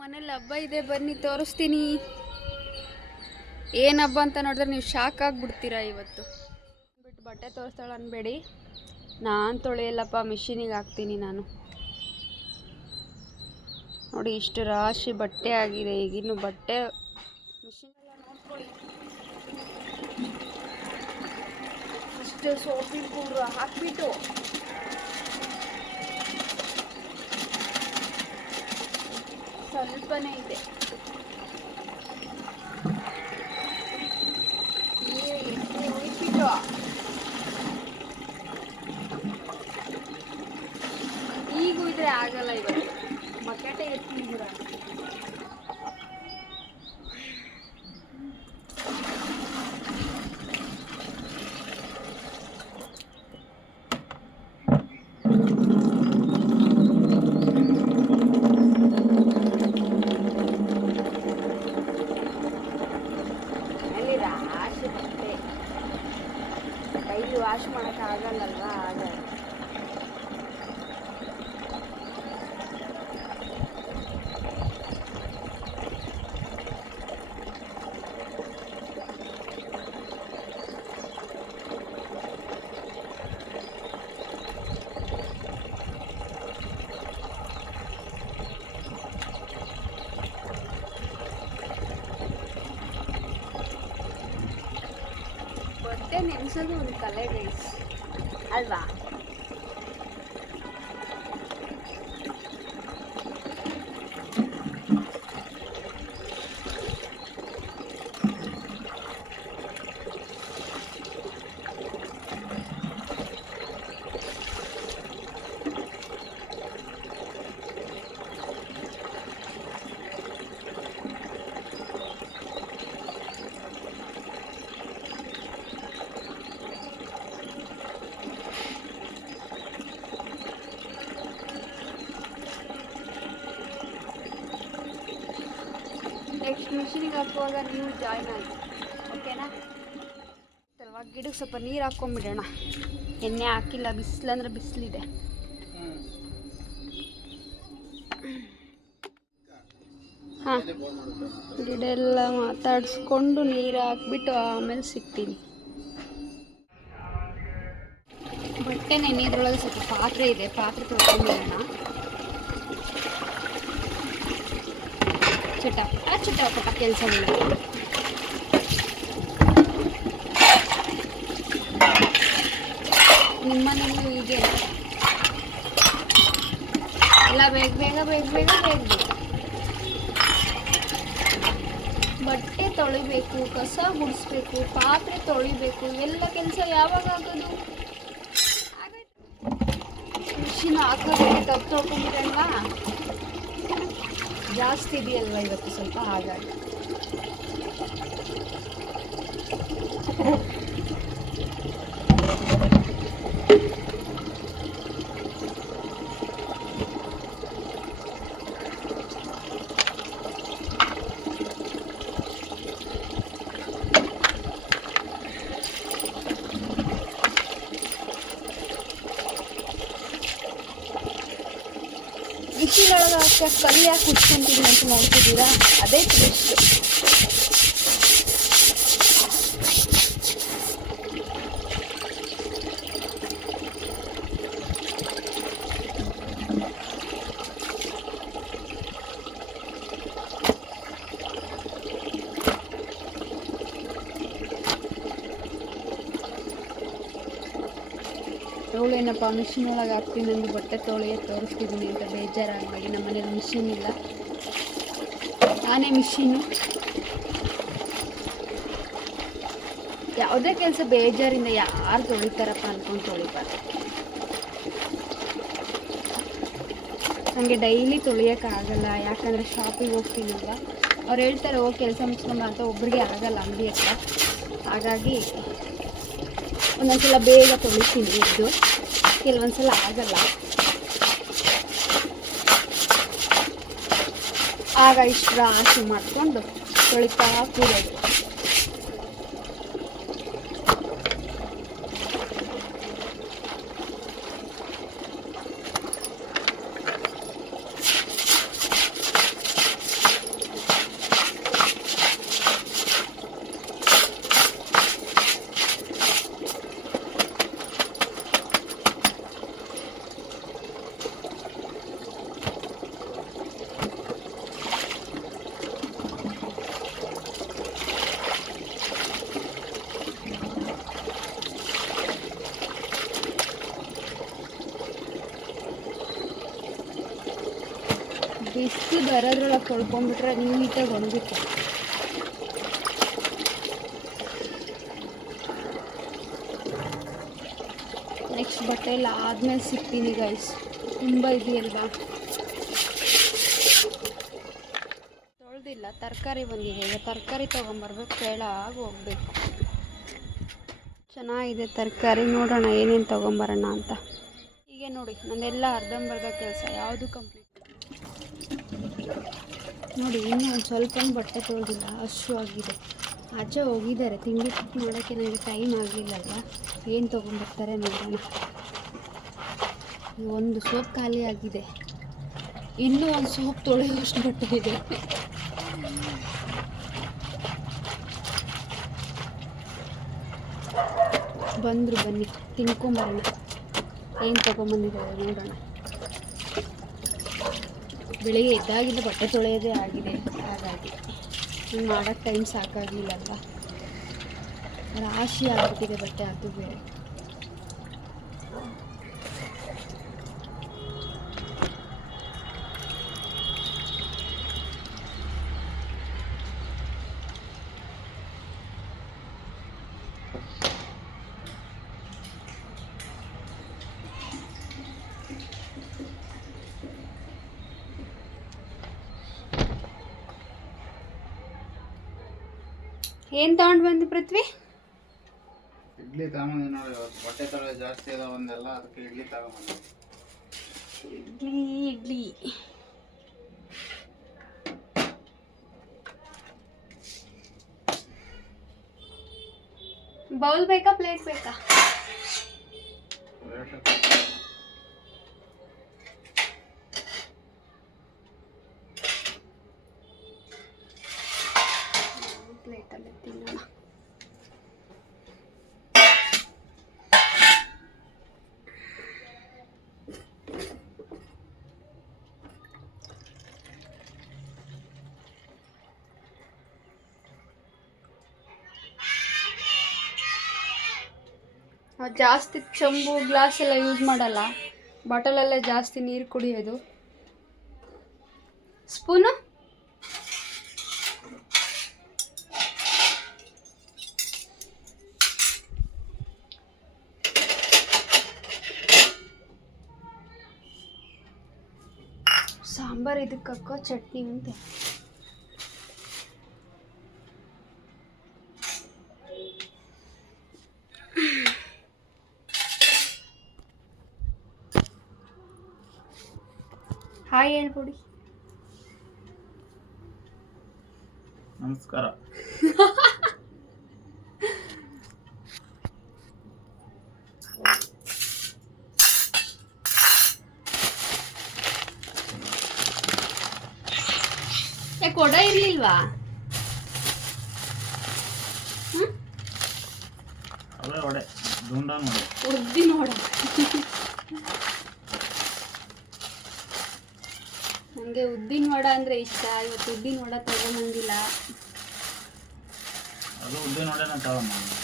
ಮನೇಲಿ ಹಬ್ಬ ಇದೆ, ಬನ್ನಿ ತೋರಿಸ್ತೀನಿ. ಏನು ಹಬ್ಬ ಅಂತ ನೋಡಿದ್ರೆ ನೀವು ಶಾಕ್ ಆಗಿಬಿಡ್ತೀರಾ. ಇವತ್ತು ಬಿಟ್ಟು ಬಟ್ಟೆ ತೋರಿಸ್ತಾಳೆ ಅನ್ಬೇಡಿ, ನಾನು ತೊಳೆಯಲ್ಲಪ್ಪ, ಮಿಷಿನಿಗೆ ಹಾಕ್ತೀನಿ ನಾನು. ನೋಡಿ ಇಷ್ಟು ರಾಶಿ ಬಟ್ಟೆ ಆಗಿದೆ. ಈಗಿನ್ನು ಬಟ್ಟೆ ಮಿಷಿನೆಲ್ಲ ನೋಡ್ಕೊಳ್ಳಿ. ಇಷ್ಟು ಸೋಪಿನ ಪೌಡ್ರು ಹಾಕ್ಬಿಟ್ಟು ಸ್ವಲ್ಪನೇ ಇದೆ, ಎಣ್ಣೆ ಉಳಿಬಿಟ್ಟು ಈಗೂ ಇದ್ರೆ ಆಗಲ್ಲ. ಇವತ್ತು ಬಕೆಟೆ ಎತ್ತಿದ್ದೀರ. ರಾಶಿ ಬಟ್ಟೆ ಕೈಲಿ ವಾಶ್ ಮಾಡೋಕ್ಕೆ ಆಗಲ್ಲಲ್ವಾ, ಹಾಗಾಗಿ ಬಟ್ಟೆ ನೆನೆಸೋದು ಒಂದು ಕಲೆ ಗೈಸ್ ಅಲ್ವಾ. ನೆಕ್ಸ್ಟ್ ಮಿಷಿನಿಗೆ ಹಾಕುವಾಗ ನೀವು ಜಾಯ್ನ್ ಆಗಿ, ಓಕೆನಾ? ಅಲ್ವಾ, ಗಿಡಕ್ಕೆ ಸ್ವಲ್ಪ ನೀರು ಹಾಕ್ಕೊಂಬಿಡೋಣ. ಎಣ್ಣೆ ಹಾಕಿಲ್ಲ, ಬಿಸಿಲಂದ್ರೆ ಬಿಸಿಲಿದೆ. ಹಾಂ, ಗಿಡ ಎಲ್ಲ ಮಾತಾಡಿಸ್ಕೊಂಡು ನೀರು ಹಾಕ್ಬಿಟ್ಟು ಆಮೇಲೆ ಸಿಗ್ತೀನಿ. ಬಟ್ಟೆ ನೆನೆಯೋದ್ರೊಳಗೆ ಸ್ವಲ್ಪ ಪಾತ್ರೆ ಇದೆ, ಪಾತ್ರೆ ತೊಳ್ಕೊಂಬಿಡೋಣ. ಚಟಪಟ ಕೆಲಸಗಳು. ನಿಮ್ಮನೇಲಿ ಹೀಗೆ ಎಲ್ಲ ಬೇಗ ಬೇಗ ಬೇಗ ಬೇಗ ಬೇಗ ಬಟ್ಟೆ ತೊಳಿಬೇಕು, ಕಸ ಗುಡಿಸ್ಬೇಕು, ಪಾತ್ರೆ ತೊಳಿಬೇಕು, ಎಲ್ಲ ಕೆಲಸ ಯಾವಾಗ ಆಗೋದು? ಮಿಷಿನ್ ಹಾಕೋದಕ್ಕೆ ತಪ್ಪು ತೊಳ್ಕೊಂಬಿಡಲ್ವಾ, ಜಾಸ್ತಿ ಇದೆಯಲ್ವ ಇವತ್ತು ಸ್ವಲ್ಪ, ಹಾಗಾಗಿ ಮಿಷಿನೊಳಗೆ ಹಾಕಿ ಕಲ್ಲು ಯಾಕೆ ಕುಟ್ಕೊಂತೀನಿ ಅಂತ ನೋಡ್ತಿದ್ದೀರಾ? ಅದೇ ಬೆಸ್ಟ್. ಅವಳೇನಪ್ಪ ಮಿಷಿನ್ ಒಳಗೆ ಹಾಕ್ತೀನಿ, ನನಗೆ ಬಟ್ಟೆ ತೋರಿಸ್ತಿದ್ದೀನಿ ಅಂತ ಬೇಜಾರಾಗಬೇಡಿ. ನಮ್ಮ ಮನೇಲಿ ಮಿಷಿನ್ ಇಲ್ಲ, ನಾನೇ ಮಿಷಿನ್ನು. ಯಾವುದೇ ಕೆಲಸ ಬೇಜಾರಿಂದ ಯಾರು ತೊಳಿತಾರಪ್ಪ ಅಂದ್ಕೊಂಡು ತೊಳಿಬಾರ್ದು. ನನಗೆ ಡೈಲಿ ತೊಳಿಯೋಕ್ಕಾಗಲ್ಲ, ಯಾಕಂದರೆ ಶಾಪಿಗೆ ಹೋಗ್ತೀನಲ್ವ, ಅವ್ರು ಹೇಳ್ತಾರೆ ಹೋಗಿ ಕೆಲಸ ಮುಗಿಸ್ಕೊಂಬ ಅಂತ, ಒಬ್ರಿಗೆ ಆಗಲ್ಲ ಅಂಗಡಿ ಹತ್ರ. ಹಾಗಾಗಿ ಒಂದೊಂದ್ಸಲ ಬೇಗ ತೊಳಿತೀನಿ ಎದ್ದು, ಕೆಲವೊಂದ್ಸಲ ಆಗಲ್ಲ. ಆಗ ಇಷ್ಟು ರಾಶಿ ಮಾಡಿಕೊಂಡು ತೊಳಿತಾ ಕೂರೋದು. ಇಷ್ಟು ದರದ್ರೊಳಗೆ ತೊಳ್ಕೊಂಡ್ಬಿಟ್ರೆ ನೀಟಾಗಿ ಒಣಗುತ್ತೆ. ನೆಕ್ಸ್ಟ್ ಬಟ್ಟೆ ಎಲ್ಲ ಆದಮೇಲೆ ಸಿಗ್ತೀನಿ ಗೈಸ್. ತುಂಬ ಇದೆಯಲ್ವಾ. ತೊಳೆದಿಲ್ಲ, ತರಕಾರಿ ಬಂದಿದೆ. ಈಗ ತರಕಾರಿ ತೊಗೊಂಬರ್ಬೇಕು, ಕೆಳಗೆ ಹೋಗ್ಬೇಕು. ಚೆನ್ನಾಗಿದೆ ತರಕಾರಿ, ನೋಡೋಣ ಏನೇನು ತೊಗೊಂಬರೋಣ ಅಂತ. ಹೀಗೆ ನೋಡಿ ನನ್ನೆಲ್ಲ ಅರ್ಧಂಬರ್ಧ ಕೆಲಸ ಯಾವುದು ಕಂಪ್ಲೀಟ್. ನೋಡಿ ಇನ್ನೂ ಒಂದು ಸ್ವಲ್ಪ ಬಟ್ಟೆ ತೊಳೆದಿಲ್ಲ, ಅಷ್ಟು ಆಗಿದೆ. ಆಚೆ ಹೋಗಿದ್ದಾರೆ ತಿಂಡಿ ಮಾಡೋಕ್ಕೆ, ನನಗೆ ಟೈಮ್ ಆಗಲಿಲ್ಲಲ್ಲ. ಏನು ತೊಗೊಂಬರ್ತಾರೆ ನೋಡೋಣ. ಒಂದು ಸೋಪ್ ಖಾಲಿ ಆಗಿದೆ, ಇನ್ನೂ ಒಂದು ಸೋಪ್ ತೊಳೆಯೋಷ್ಟು ಬಟ್ಟೆ ಇದೆ. ಬಂದರು, ಬನ್ನಿ ತಿನ್ಕೊಂಬರೋಣ. ಏನು ತೊಗೊಂಬಂದಿದ್ದಾರೆ ನೋಡೋಣ. ಬೆಳಿಗ್ಗೆ ಇದ್ದಾಗಿಂದ ಬಟ್ಟೆ ತೊಳೆಯೋದೇ ಆಗಿದೆ, ಹಾಗಾಗಿ ಹಿಂಗೆ ಮಾಡೋಕ್ಕೆ ಟೈಮ್ ಸಾಕಾಗಲಿಲ್ಲಲ್ಲ. ರಾಶಿ ಆಗ್ಬಿಟ್ಟಿದೆ ಬಟ್ಟೆ, ಅದು ಬೇರೆ. ಏನು ತಗೊಂಡು ಬಂದು ಪೃಥ್ವಿ? ಇಡ್ಲಿ ತಗೊಂಬಂದು ನೋಡಿ. ಬಟ್ಟೆ ತೊಳೆ ಜಾಸ್ತಿ ಅದ ಒಂದೆಲ್ಲ, ಅದಕ್ಕೆ ಇಡ್ಲಿ ತಗೊಂಬಂದು. ಇಡ್ಲಿ ಬೌಲ್ ಬೇಕಾ, ಪ್ಲೇಟ್ ಬೇಕಾ? ಪ್ಲೇಟಲ್ಲಿ ತಿನ್ನೋಣ. ಜಾಸ್ತಿ ಚಂಬು ಗ್ಲಾಸ್ ಎಲ್ಲ ಯೂಸ್ ಮಾಡಲ್ಲ, ಬಾಟಲಲ್ಲೇ ಜಾಸ್ತಿ ನೀರು ಕುಡಿಯೋದು. ಸ್ಪೂನು ಸಾಂಬಾರು ಇದಕ್ಕೆ ಹಾಕೋ ಚಟ್ನಿ ಅಂತೆ. ಹಾಯ್ ಹೇಳ್ಬಿಡಿ. ನಮಸ್ಕಾರ. ಕೊಡ ಇರ್ಲಿಲ್ವಾ? ಅವೇ ಒಡೆ ದುಂಡ ನೋಡಿ, ಉದ್ದಿ ನೋಡ. ನನಗೆ ಉದ್ದಿನ ವಡ ಅಂದರೆ ಇಷ್ಟ. ಇವತ್ತು ಉದ್ದಿನ ವಡ ತಗೊಂಬಂದಿಲ್ಲ. ಅದು ಉದ್ದಿನ ವಡೆನ ತಗೊಂಬಂದು.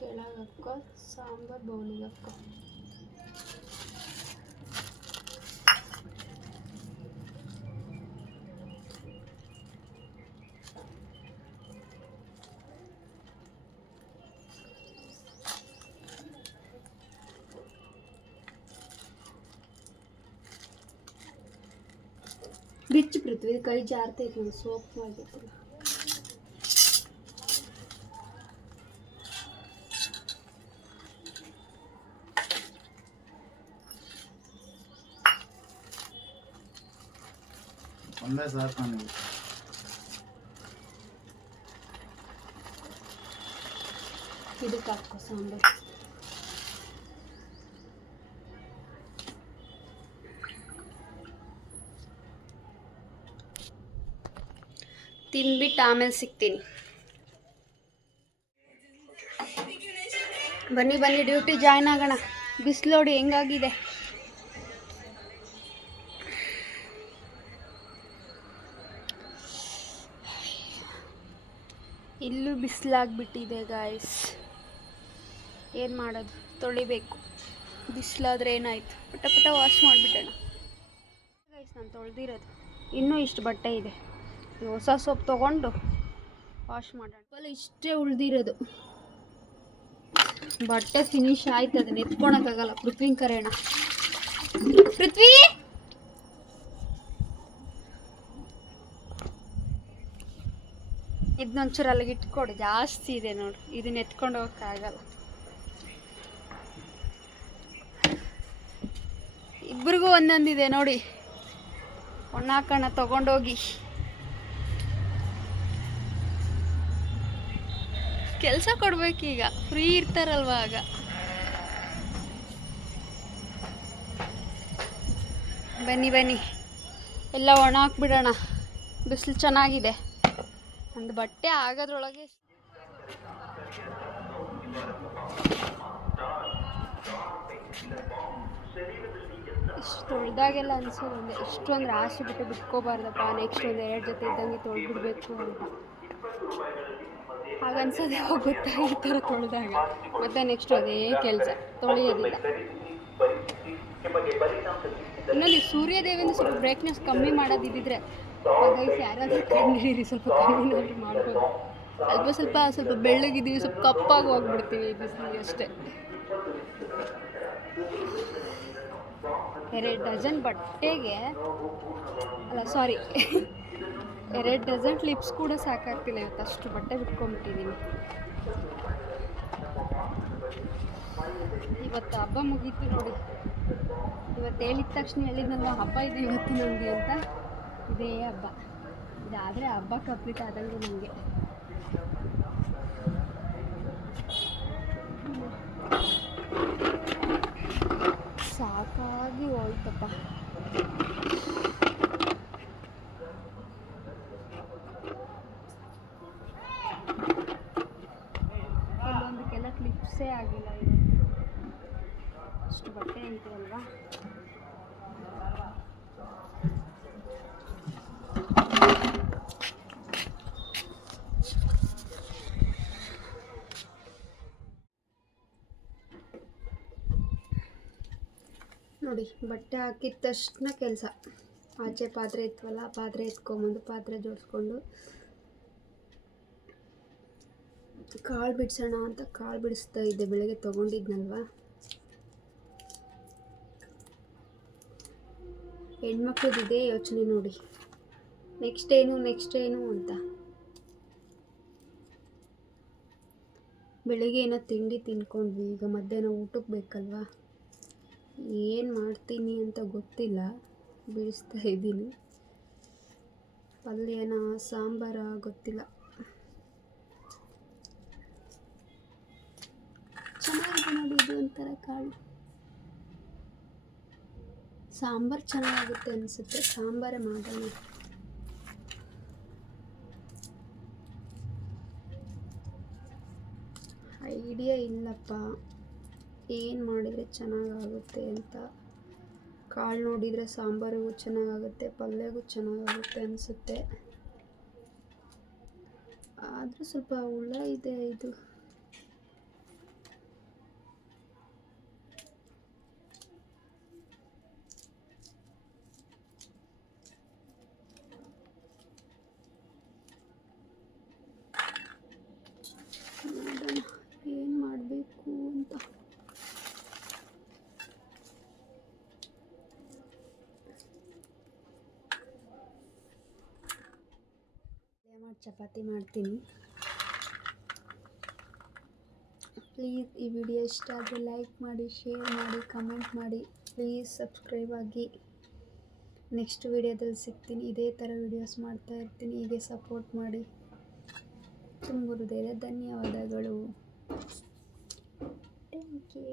ಕೆಳಗೆ ಹಾಕೋ, ಸಾಂಬಾರು ಬೌಲಿಗೆ ಹಾಕೋ. ಬಿಚ್ಚು ಪೃಥ್ವಿ, ಕೈ ಜಾರ್ತೈತೆ ನೋಡಿ, ಸೋಪ್ ಆಗೈತಲ್ಲ. ಒಂದೇ ಸಾಕು ನನಗೆ. ಇದಕ್ಕೆ ಹಾಕೋ ಸಾಂಬಾರು. ತಿನ್ಬಿಟ್ಟು ಆಮೇಲೆ ಸಿಗ್ತೀನಿ. ಬನ್ನಿ ಬನ್ನಿ ಡ್ಯೂಟಿ ಜಾಯ್ನ್ ಆಗೋಣ. ಬಿಸಿಲು ನೋಡಿ ಹೆಂಗಾಗಿದೆ. ಇಲ್ಲೂ ಬಿಸಿಲಾಗ್ಬಿಟ್ಟಿದೆ ಗಾಯ್ಸ್. ಏನು ಮಾಡೋದು, ತೊಳಿಬೇಕು. ಬಿಸಿಲಾದ್ರೆ ಏನಾಯಿತು, ಪಟ ಪಟ ವಾಶ್ ಮಾಡಿಬಿಟ್ಟೋಣ ಗೈಸ್. ನಾನು ತೊಳೆದಿರೋದು ಇನ್ನೂ ಇಷ್ಟು ಬಟ್ಟೆ ಇದೆ. ಹೊಸ ಸೋಪ್ ತೊಗೊಂಡು ವಾಶ್ ಮಾಡೋಣ. ಇಷ್ಟೇ ಉಳ್ದಿರೋದು ಬಟ್ಟೆ ಫಿನಿಶ್ ಆಯ್ತು. ಅದನ್ನ ಎತ್ಕೊಳಕ್ಕಾಗಲ್ಲ. ಪೃಥ್ವಿನ ಕರೆಯೋಣ. ಪೃಥ್ವಿ, ಇದನ್ನೊಂಚೂರು ಅಲ್ಲಿಗೆ ಇಟ್ಕೊಡು, ಜಾಸ್ತಿ ಇದೆ ನೋಡು. ಇದನ್ನ ಎತ್ಕೊಂಡು ಹೋಗೋಕ್ಕಾಗಲ್ಲ. ಇಬ್ಬರಿಗೂ ಒಂದೊಂದಿದೆ ನೋಡಿ. ಒಣಾಕಣ ತಗೊಂಡೋಗಿ. ಕೆಲಸ ಕೊಡ್ಬೇಕೀಗ, ಫ್ರೀ ಇರ್ತಾರಲ್ವ ಆಗ. ಬನ್ನಿ ಬನ್ನಿ ಎಲ್ಲ ಒಣ ಹಾಕ್ಬಿಡೋಣ. ಬಿಸಿಲು ಚೆನ್ನಾಗಿದೆ. ಒಂದು ಬಟ್ಟೆ ಆಗೋದ್ರೊಳಗೆ ಇಷ್ಟು ತೊಳೆದಾಗೆಲ್ಲ ಅನ್ಸೋದಂದೆ, ಇಷ್ಟೊಂದು ರಾಶಿ ಬಿಟ್ಟು ಬಿಟ್ಕೋಬಾರ್ದಪ್ಪ. ನೆಕ್ಸ್ಟ್ ಒಂದು 2 ಜೊತೆ ಇದ್ದಂಗೆ ತೊಳೆದ್ಬಿಡ್ಬೇಕು ಅಂತ ಹಾಗ ಅನ್ಸೋದೇ ಹೋಗುತ್ತಾ ಈ ಥರ ತೊಳೆದಾಗ. ಮತ್ತೆ ನೆಕ್ಸ್ಟ್ ಅದೇ ಕೆಲಸ, ತೊಳೆಯೋದಿಲ್ಲ. ಇನ್ನೊಂದು ಸೂರ್ಯದೇವಿಂದ ಸ್ವಲ್ಪ ಬ್ರೈಟ್ನೆಸ್ ಕಮ್ಮಿ ಮಾಡೋದಿದ್ದಿದ್ರೆ ಗೈಸ್ ಯಾರಾದರೂ ಕಂಡಿದ್ದೀರಿ, ಸ್ವಲ್ಪ ಕಮ್ಮಿನಾದ್ರೂ ಮಾಡ್ಬೋದು. ಸ್ವಲ್ಪ ಬೆಳ್ಳಗಿದ್ದೀವಿ, ಸ್ವಲ್ಪ ಕಪ್ಪಾಗಿ ಹೋಗ್ಬಿಡ್ತೀವಿ ಬಿಸಿಲಿಗೆ ಅಷ್ಟೇ. 2 ಡಜನ್ ಬಟ್ಟೆಗೆ ಅಲ್ಲ ಸಾರಿ 2 ಡಜನ್ ಕ್ಲಿಪ್ಸ್ ಕೂಡ ಸಾಕಾಗ್ತಿಲ್ಲ. ಇವತ್ತು ಅಷ್ಟು ಬಟ್ಟೆ ಬಿಟ್ಕೊಂಡ್ಬಿಟ್ಟಿದ್ದೀನಿ. ಇವತ್ತು ಹಬ್ಬ ಮುಗೀತು ನೋಡಿ. ಇವತ್ತು ಹೇಳಿದ ತಕ್ಷಣ ಹೇಳಿದ್ನಲ್ವ ಹಬ್ಬ ಇದೆ ಇವತ್ತು ನನಗೆ ಅಂತ. ಇದೇ ಹಬ್ಬ. ಇದಾದರೆ ಹಬ್ಬ ಕಂಪ್ಲೀಟ್ ಆದಂಗೆ ನನಗೆ. ಸಾಕಾಗಿ ಹೋಯ್ತಪ್ಪ. ಕೆಲವೊಂದಕ್ಕೆಲ್ಲ ಕ್ಲಿಪ್ಸೇ ಆಗಿಲ್ಲ ಇವತ್ತು. ಅಷ್ಟು ಬಟ್ಟೆ ಐತೆ ಅಲ್ವಾ. ನೋಡಿ ಬಟ್ಟೆ ಹಾಕಿದ ತಕ್ಷಣ ಕೆಲಸ. ಆಚೆ ಪಾತ್ರೆ ಇತ್ತವಲ್ಲ, ಪಾತ್ರೆ ಎತ್ಕೊಂಬಂದು ಪಾತ್ರೆ ಜೋಡಿಸ್ಕೊಂಡು ಕಾಳು ಬಿಡಿಸೋಣ ಅಂತ ಕಾಳು ಬಿಡಿಸ್ತಾ ಇದ್ದೆ. ಬೆಳಗ್ಗೆ ತೊಗೊಂಡಿದ್ನಲ್ವ. ಹೆಣ್ಮಕ್ಳದ್ದಿದೆ ಯೋಚನೆ ನೋಡಿ, ನೆಕ್ಸ್ಟ್ ಏನು ಅಂತ. ಬೆಳಿಗ್ಗೆ ಏನೋ ತಿಂಡಿ ತಿನ್ಕೊಂಡ್ವಿ. ಈಗ ಮಧ್ಯಾಹ್ನ ಊಟಕ್ಕೆ ಬೇಕಲ್ವಾ. ಏನು ಮಾಡ್ತೀನಿ ಅಂತ ಗೊತ್ತಿಲ್ಲ, ಬಿಡಿಸ್ತಾ ಇದ್ದೀನಿ. ಪಲ್ಯನ ಸಾಂಬಾರ ಗೊತ್ತಿಲ್ಲ. ಚೆನ್ನಾಗಿದೆ ನೋಡಿ, ಇದು ಒಂಥರ ಕಾಳು ಸಾಂಬಾರು ಚೆನ್ನಾಗುತ್ತೆ ಅನಿಸುತ್ತೆ. ಸಾಂಬಾರೇ ಮಾಡೋಣ. ಐಡಿಯಾ ಇಲ್ಲಪ್ಪ ಏನು ಮಾಡಿದರೆ ಚೆನ್ನಾಗಾಗುತ್ತೆ ಅಂತ. ಕಾಳು ನೋಡಿದರೆ ಸಾಂಬಾರಿಗೂ ಚೆನ್ನಾಗಾಗುತ್ತೆ, ಪಲ್ಯಗೂ ಚೆನ್ನಾಗಾಗುತ್ತೆ ಅನಿಸುತ್ತೆ. ಆದರೂ ಸ್ವಲ್ಪ ಹುಳ ಇದೆ ಇದು. ನೋಡೋಣ ಏನು ಮಾಡಬೇಕು ಅಂತ. ಚಪಾತಿ ಮಾಡ್ತೀನಿ. ಪ್ಲೀಸ್ ಈ ವಿಡಿಯೋ ಇಷ್ಟ ಆದರೆ ಲೈಕ್ ಮಾಡಿ, ಶೇರ್ ಮಾಡಿ, ಕಮೆಂಟ್ ಮಾಡಿ. ಪ್ಲೀಸ್ ಸಬ್ಸ್ಕ್ರೈಬ್ ಆಗಿ. ನೆಕ್ಸ್ಟ್ ವಿಡಿಯೋದಲ್ಲಿ ಸಿಗ್ತೀನಿ. ಇದೇ ಥರ ವಿಡಿಯೋಸ್ ಮಾಡ್ತಾ ಇರ್ತೀನಿ. ಹೀಗೆ ಸಪೋರ್ಟ್ ಮಾಡಿ. ತುಂಬ ಹೃದಯದ ಧನ್ಯವಾದಗಳು. Thank you.